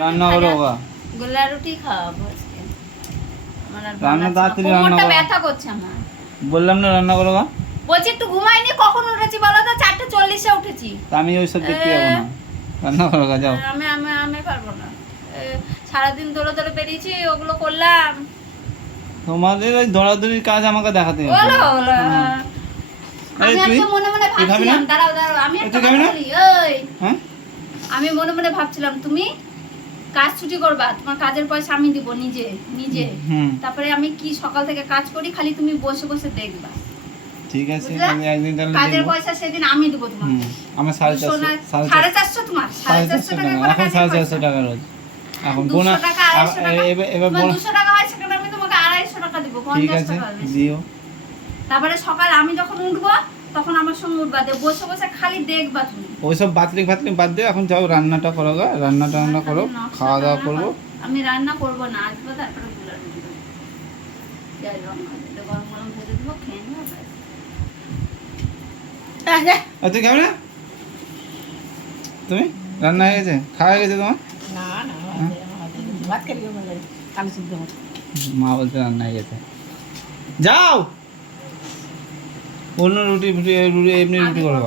রান্না করো গা গোলা রুটি খাওয়াবো আজকে। আমার রান্না তাড়াতাড়ি রান্না করো। ব্যথা করছে আমার। বললাম না রান্না করো গা। বলছি একটু ঘুমাইনি কখন উঠেছি বলো তো? চারটে চল্লিশে উঠেছি। আমি ওইসব দেখতে যাব না। রান্না করো গা যাও। আমি আমি আমি পারব না। এ, সারাদিন দৌড়ে দৌড়ে বেরিয়েছি ওগুলো করলাম। তোমাদের ওই দৌড়াদৌড়ির কাজ আমাকে দেখাতে হবে। বলো বলো আমি আজকে মনে মনে তুই খাবি না? ভাবছিলাম দাঁড়াও দাঁড়াও আমি একটা কথা বলি ওই। হ্যাঁ? আমি মনে মনে ভাবছিলাম তুমি কাজ ছুটি করবা তোমার কাজের পয়সা আমি দিব নিজে নিজে। তারপরে আমি কি সকাল থেকে কাজ করি খালি তুমি বসে বসে দেখবা। ঠিক আছে আমি একদিন তাহলে কাজের পয়সা সেদিন আমি দেবো হুম আমার সাড়ে চারশো সোনা- সাড়ে সাড়ে চারশো চারশো তোমার সাড়ে সাড়ে চারশো চারশো টাকা। টাকা এখন কাজের সাড়ে চারশো পয়সা। টাকা রোজ। এখন বোনা। এবার এবার তোমার বোনা দুশো টাকা হয় সেখানে আমি তোমাকে আড়াইশো টাকা দেবো ঠিক পঞ্চাশ আছে টাকা বেশি। দিও। তারপরে সকাল আমি যখন উঠবো তখন আমার সঙ্গে উঠবা বসে বসে খালি দেখবা তুমি। ওইসব বাতলিক ফাতলিক বাদ দিয়ে এখন যাও রান্নাটা করো গা রান্না করো খাওয়া দাওয়া করব। আমি রান্না করব না আসব তারপরে গুলার রুটি করব। পেঁয়াজ লঙ্কা দিয়ে গরম গরম ভেজে দেবো খেয়ে নেব তুই খাবি না তুমি? রান্না হয়ে গেছে? খাওয়া হয়ে গেছে তোমার? না না ভাত খেলে কালো সিদ্ধ মা বলতে রান্না হয়ে গেছে। যাও! অন্য রুটি রুটি এমনি রুটি করো।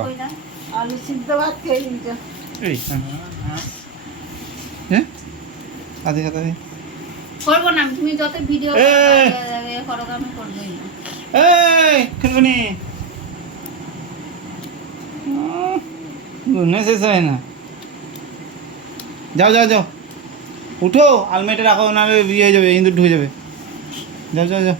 আলু সিদ্ধ ভাত খেয়ে নিতে এই হ্যাঁ আধে খাতা দে করব না তুমি যত ভিডিও! করো আমি করবোই না। এই গুনে শেষ হয় না। যাও যাও যাও। উঠো আলমেটে রাখো নাহলে ইয়ে হয়ে যাবে ইঁদুর ঢুকে যাবে। যাও যাও যাও।